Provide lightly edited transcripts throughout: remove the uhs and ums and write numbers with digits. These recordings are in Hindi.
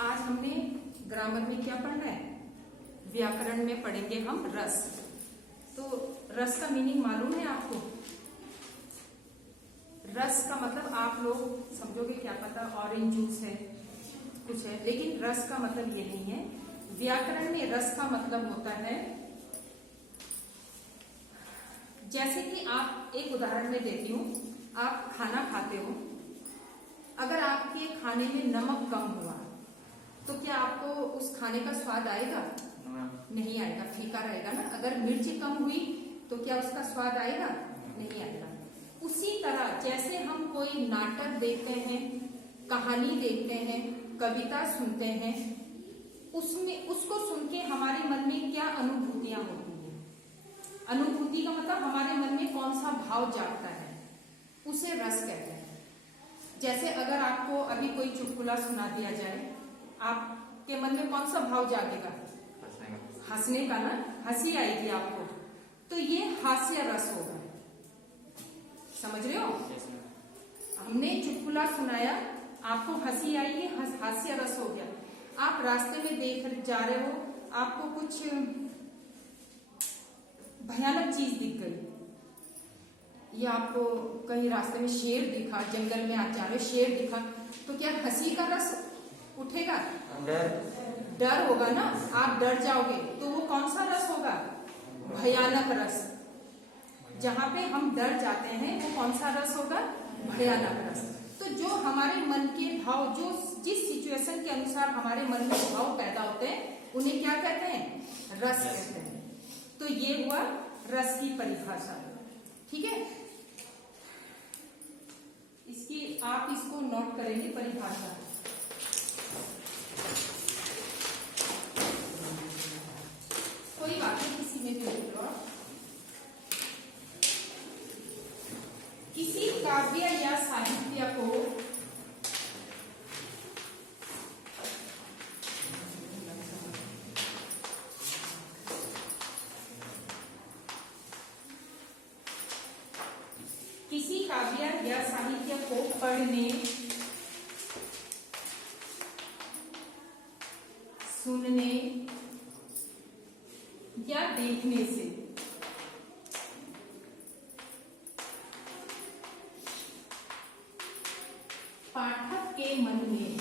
आज हमने ग्रामर में क्या पढ़ना है? व्याकरण में पढ़ेंगे हम रस। तो रस का मीनिंग मालूम है आपको? रस का मतलब आप लोग समझोगे क्या पता ऑरेंज जूस है, कुछ है, लेकिन रस का मतलब ये नहीं है। व्याकरण में रस का मतलब होता है, जैसे कि आप एक उदाहरण में देती हूं, आप खाना खाते हो, अगर आपके खाने में नमक कम हुआ तो क्या आपको उस खाने का स्वाद आएगा? नहीं आएगा, फीका रहेगा ना। अगर मिर्ची कम हुई तो क्या उसका स्वाद आएगा? नहीं आएगा। उसी तरह जैसे हम कोई नाटक देखते हैं, कहानी देखते हैं, कविता सुनते हैं, उसमें उसको सुन के हमारे मन में क्या अनुभूतियां होती हैं? अनुभूति का मतलब हमारे मन में कौन सा भाव जागता है, उसे रस कहते हैं। जैसे अगर आपको अभी कोई चुटकुला सुना दिया जाए, आपके मन में कौन सा भाव जागेगा? हंसने का ना, हंसी आएगी आपको, तो ये हास्य रस होगा। समझ रहे हो? हमने चुटकुला सुनाया, आपको हंसी आई, ये हास्य रस हो गया। आप रास्ते में देख जा रहे हो, आपको कुछ भयानक चीज दिख गई, या आपको कहीं रास्ते में शेर दिखा, जंगल में आप जा रहे हो, शेर दिखा, तो क्या हंसी का रस उठेगा? डर होगा ना, आप डर जाओगे, तो वो कौन सा रस होगा? भयानक रस। जहां पे हम डर जाते हैं वो कौन सा रस होगा? भयानक रस। तो जो हमारे मन के भाव, जो जिस सिचुएशन के अनुसार हमारे मन में भाव पैदा होते हैं, उन्हें क्या कहते हैं? रस कहते हैं। तो ये हुआ रस की परिभाषा। ठीक है, इसकी आप इसको नोट करेंगे परिभाषा। कोई बात नहीं, किसी में भी लिख लो। किसी काव्य या साहित्य को पढ़ने, सुनने या देखने से पाठक के मन में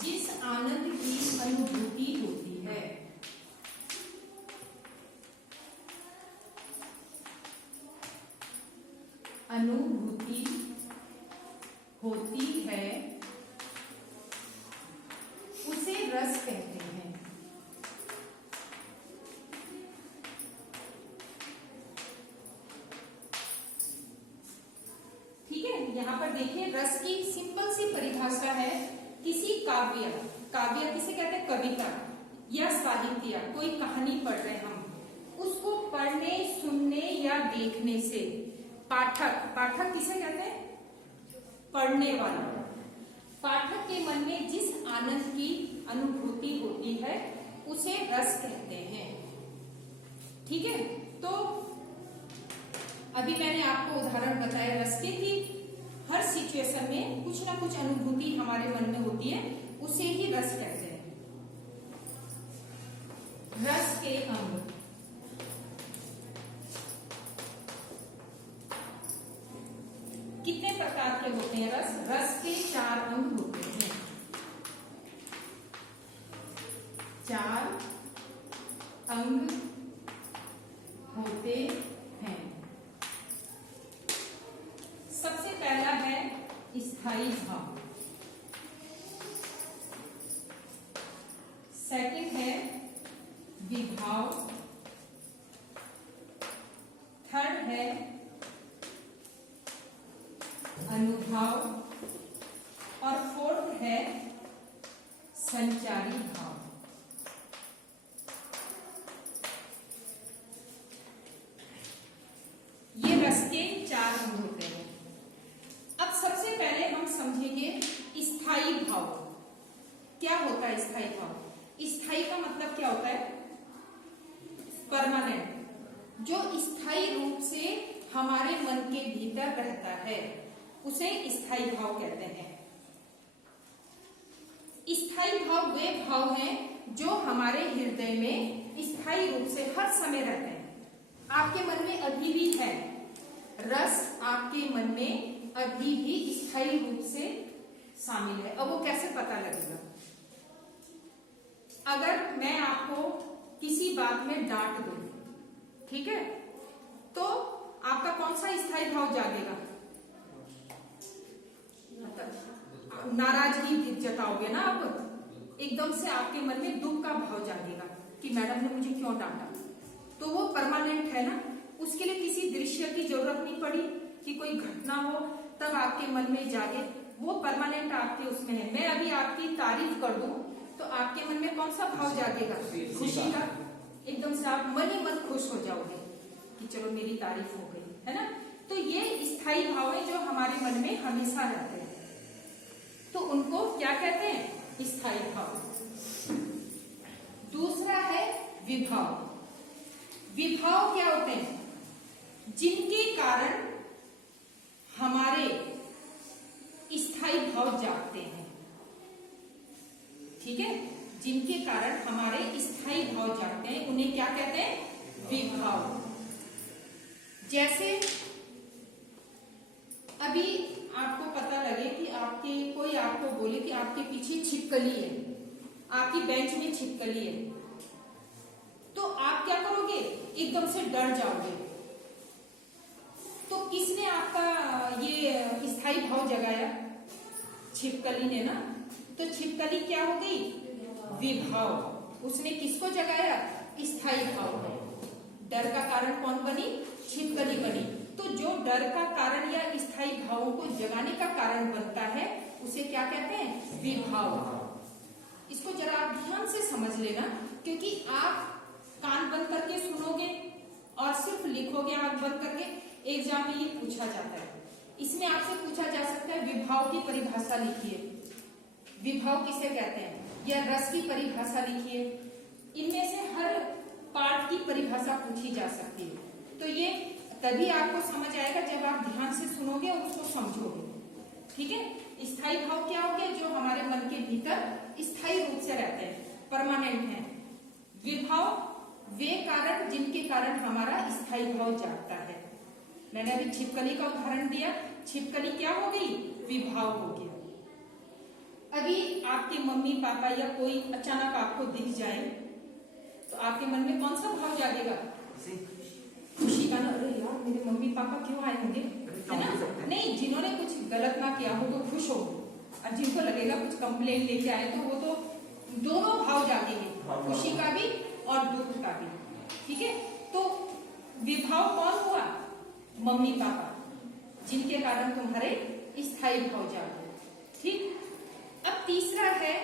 जिस आनंद की अनुभूति होती है, उसे रस कहते हैं। ठीक है, यहां पर देखिए रस की सिंपल सी परिभाषा है। किसी काव्य, काव्य किसे कहते हैं? कविता या साहित्य, कोई कहानी पढ़ रहे हैं हम, उसको पढ़ने, सुनने या देखने से पाठक, पाठक किसे कहते हैं? पढ़ने वाला। पाठक के मन में जिस आनंद की अनुभूति होती है, उसे रस कहते हैं। ठीक है, तो अभी मैंने आपको उदाहरण बताया रस के कि हर सिचुएशन में कुछ ना कुछ अनुभूति हमारे मन में होती है, उसे ही रस कहते हैं। रस के अंग, कितने प्रकार के होते हैं रस? रस के 4 अंग होते हैं। 4 अंग होते हैं। सबसे पहला है स्थायी भाव, सेकंड है विभाव, थर्ड है अनुभाव, और फोर्थ है संचारी भाव। ये रस के 4 अंग होते हैं। अब सबसे पहले हम समझेंगे स्थायी भाव। क्या होता है स्थायी भाव? स्थायी का मतलब क्या होता है? जो स्थायी रूप से हमारे मन के भीतर रहता है उसे स्थायी भाव कहते हैं। स्थायी भाव वे भाव हैं जो हमारे हृदय में स्थायी रूप से हर समय रहते हैं। आपके मन में अभी भी है रस, आपके मन में अभी भी स्थायी रूप से शामिल है। अब वो कैसे पता लगेगा? अगर मैं आपको किसी बात में डांट दूं, ठीक है, तो आपका कौन सा स्थायी भाव जागेगा? नाराजगी जताओगे ना आप, एकदम से आपके मन में दुख का भाव जागेगा कि मैडम ने मुझे क्यों डांटा। तो वो परमानेंट है ना, उसके लिए किसी दृश्य की जरूरत नहीं पड़ी कि कोई घटना हो तब आपके मन में जागे, वो परमानेंट आपके उसमें है। मैं अभी आपकी तारीफ कर दूं तो आपके मन में कौन सा भाव जागेगा? खुशी का। एकदम से आप मन ही मन खुश हो जाओगे कि चलो मेरी तारीफ हो गई, है ना। तो ये स्थायी भाव है जो हमारे मन में हमेशा रहते हैं, तो उनको क्या कहते हैं? स्थायी भाव। दूसरा है विभाव। विभाव क्या होते हैं? जिनके कारण हमारे स्थायी भाव जागते हैं, ठीक है, जिनके कारण हमारे स्थायी भाव जागते हैं उन्हें क्या कहते हैं? विभाव। जैसे अभी आपको पता लगे कि कोई आपको बोले कि आपके पीछे छिपकली है, आपकी बेंच में छिपकली है, तो आप क्या करोगे? एकदम से डर जाओगे। तो किसने आपका ये स्थायी भाव जगाया? छिपकली ने ना। तो छिपकली क्या हो गई? विभाव। उसने किसको जगाया? स्थायी भाव। डर का कारण कौन बनी? छिपकली बनी। तो जो डर का कारण या स्थायी भावों को जगाने का कारण बनता है उसे क्या कहते हैं? विभाव। इसको जरा आप ध्यान से समझ लेना, क्योंकि आप कान बंद करके सुनोगे और सिर्फ लिखोगे आंख बंद करके, एग्जाम में ये पूछा जाता है। इसमें आपसे पूछा जा सकता है विभाव की परिभाषा लिखिए, विभाव किसे कहते हैं, या रस की परिभाषा लिखिए। इनमें से हर पाठ की परिभाषा पूछी जा सकती है। तो ये तभी आपको समझ आएगा जब आप ध्यान से सुनोगे और उसको समझोगे, ठीक है। स्थायी भाव क्या हो गया? जो हमारे मन के भीतर स्थायी रूप से रहते हैं, परमानेंट हैं। विभाव वे कारक जिनके कारण हमारा स्थायी भाव जागता है। मैंने अभी छिपकली का उदाहरण दिया, छिपकली क्या हो गई? विभाव हो गया। अभी आपके मम्मी पापा या कोई अचानक आपको दिख जाए तो आपके मन में कौन सा भाव जागेगा? खुशी का ना, अरे यार मेरे मम्मी पापा क्यों आए होंगे, है ना। नहीं, जिन्होंने कुछ गलत ना किया हो तो खुश हो, और जिनको लगेगा कुछ कंप्लेंट लेके आए तो वो तो दोनों भाव जागेंगे, खुशी का भी और दुख का भी, ठीक है। तो विभाव कौन हुआ? मम्मी पापा, जिनके कारण तुम्हारे स्थायी भाव जागे, ठीक। अब तीसरा है,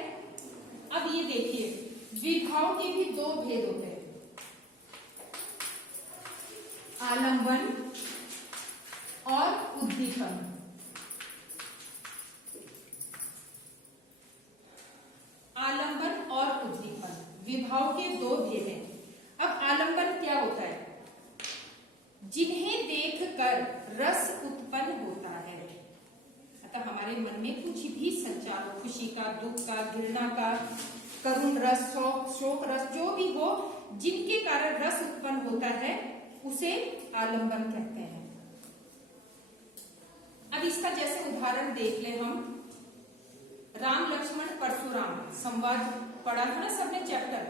अब ये देखिए विभाव के भी दो भेद होते हैं, आलंबन और उद्दीपन। आलंबन और उद्दीपन विभाव के दो भेद हैं। अब आलंबन क्या होता है? जिन्हें देखकर रस उत्पन्न होता है, अतः हमारे मन में कुछ भी संचार हो, खुशी का, दुख का, घृणा का, करुण रस, शोक रस, जो भी हो, जिनके कारण रस उत्पन्न होता है उसे आलंबन कहते हैं। अब इसका जैसे उदाहरण देख ले हम, राम लक्ष्मण परशुराम संवाद पढ़ा था ना सबने चैप्टर।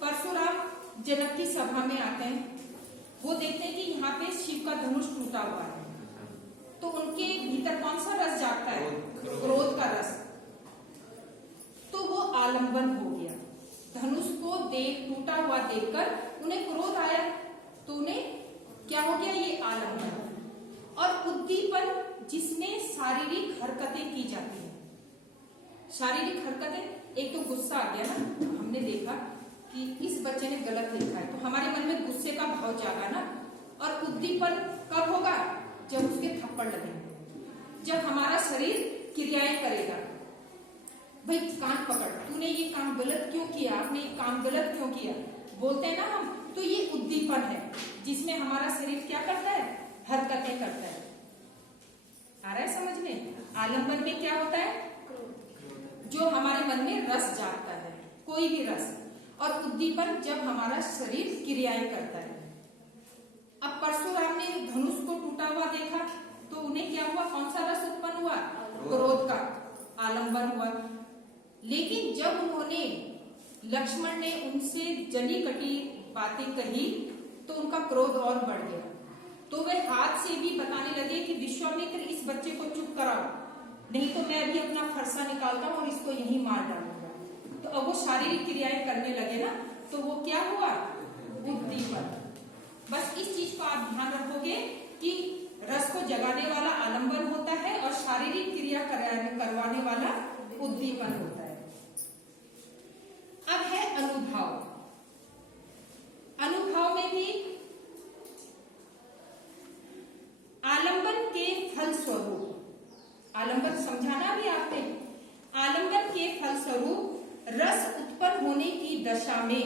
परशुराम जनक की सभा में आते हैं, वो देखते हैं कि यहाँ पे शिव का धनुष टूटा हुआ है, तो उनके भीतर कौन सा रस जागता है? क्रोध का रस। तो वो आलंबन हो गया, धनुष को टूटा हुआ देखकर उन्हें क्रोध आया, तो उन्हें क्या हो गया? ये आलंबन। और उद्दीपन जिसमें शारीरिक हरकतें की जाती हैं। शारीरिक हरकतें, एक तो गुस्सा आ गया ना, हमने देखा कि इस बच्चे ने गलत लिखा है तो हमारे मन में गुस्से का भाव जागा ना। और उद्दीपन कब होगा? जब उसके थप्पड़ लगेंगे, जब हमारा शरीर क्रियाएं करेगा। भाई कान पकड़, तूने ये काम गलत क्यों किया, आपने ये काम गलत क्यों किया, बोलते हैं ना हम, तो ये उद्दीपन है। जिसमें हमारा शरीर क्या करता है, हरकतें करता है। आ रहा है समझ में? आलंबन में क्या होता है, जो हमारे मन में रस जागता है, कोई भी रस, और उद्दीपन जब हमारा शरीर क्रियाएं करता है। अब परशुराम ने धनुष को टूटा हुआ देखा तो उन्हें क्या हुआ, कौन सा रस उत्पन्न हुआ, क्रोध का, आलंबन हुआ। लेकिन जब उन्होंने, लक्ष्मण ने उनसे जली कटी बातें कही तो उनका क्रोध और बढ़ गया। तो वे हाथ से भी बताने लगे कि विश्वामित्र इस बच्चे को चुप कराओ, नहीं तो मैं भी अपना फरसा निकालता हूं और इसको यहीं मार डालूंगा। तो अब वो शारीरिक क्रियाएं करने लगे ना, तो वो क्या हुआ, उद्दीपन। बस इस चीज को आप ध्यान रखोगे कि रस को जगाने वाला आलंबन होता है और शारीरिक क्रिया करवाने वाला उद्दीपन होता है। अब है अनुभाव। अनुभाव में भी आलंबन के फलस्वरूप, आलंबन समझाना भी आपने, आलंबन के फलस्वरूप रस उत्पन्न होने की दशा में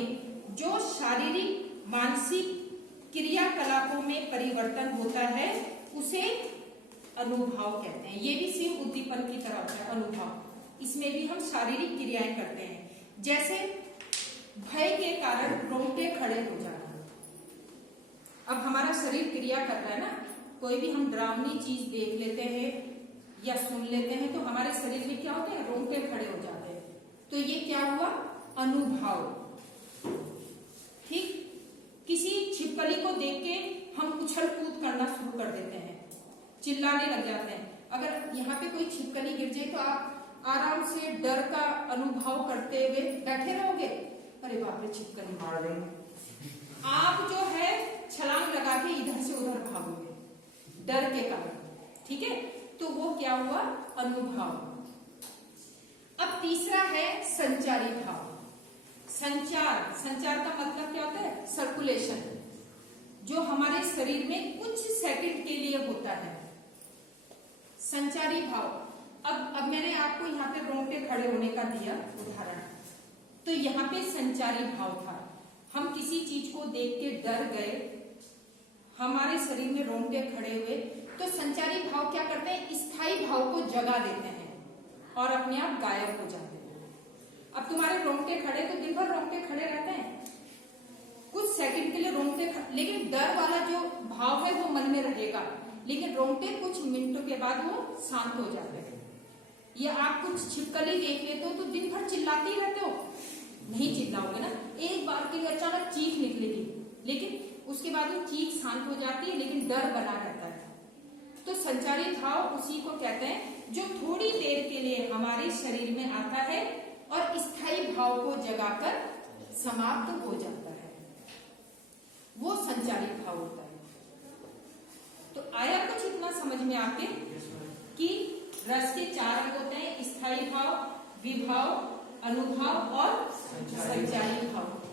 जो शारीरिक मानसिक क्रियाकलापों में परिवर्तन होता है उसे अनुभाव कहते हैं। ये भी सेम उद्दीपन की तरह होता है, अनुभाव। इसमें भी हम शारीरिक क्रियाएं करते हैं, जैसे भय के कारण रोंगटे खड़े हो जाना। अब हमारा शरीर क्रिया कर रहा है ना, कोई भी हम डरावनी चीज देख लेते हैं या सुन लेते हैं तो हमारे शरीर में क्या होते हैं, रोंगटे खड़े हो जाते हैं। तो ये क्या हुआ, अनुभाव। ठीक, किसी छिपकली को देख के हम उछल कूद करना शुरू कर देते हैं, चिल्लाने लग जाते हैं। अगर यहाँ पे कोई छिपकली गिर जाए तो आप आराम से डर का अनुभव करते हुए बैठे रहोगे, अरे बाप रे छिपकली मार रही। आप जो है छलांग लगा के इधर से उधर भागोगे डर के कारण। ठीक है, तो वो क्या हुआ, अनुभाव। अब तीसरा है संचारी भाव। संचार, संचार का मतलब क्या होता है, सर्कुलेशन, जो हमारे शरीर में कुछ सेकंड के लिए होता है, संचारी भाव। अब मैंने आपको यहाँ पे रोंगटे खड़े होने का दिया उदाहरण, तो यहाँ पे संचारी भाव था। हम किसी चीज को देख के डर गए, हमारे शरीर में रोंगटे खड़े हुए, तो संचारी भाव क्या करते हैं, स्थायी भाव को जगा देते हैं और अपने आप गायब हो जाते हैं। अब तुम्हारे रोंगटे खड़े तो दिन भर रोंगटे खड़े रहते हैं, कुछ सेकंड के लिए रोंगटे, लेकिन डर वाला जो भाव है वो मन में रहेगा, लेकिन रोंगटे कुछ मिनटों के बाद वो शांत हो जाते हैं। या आप कुछ छिपकली देख लेते हो तो दिन भर चिल्लाते ही रहते हो, नहीं चिल्लाओगे ना, एक बार के लिए अचानक चीख निकलेगी, लेकिन उसके बाद वो चीख शांत हो जाती है, लेकिन डर बना रहता है। तो संचारी भाव उसी को कहते हैं जो थोड़ी देर के लिए हमारे शरीर में आता है और स्थायी भाव को जगाकर समाप्त हो जाता है, वो संचारी भाव होता है। तो आया कुछ इतना समझ में आपके कि रस के 4 अंग होते हैं, स्थायी भाव, विभाव, अनुभाव और संचारी भाव।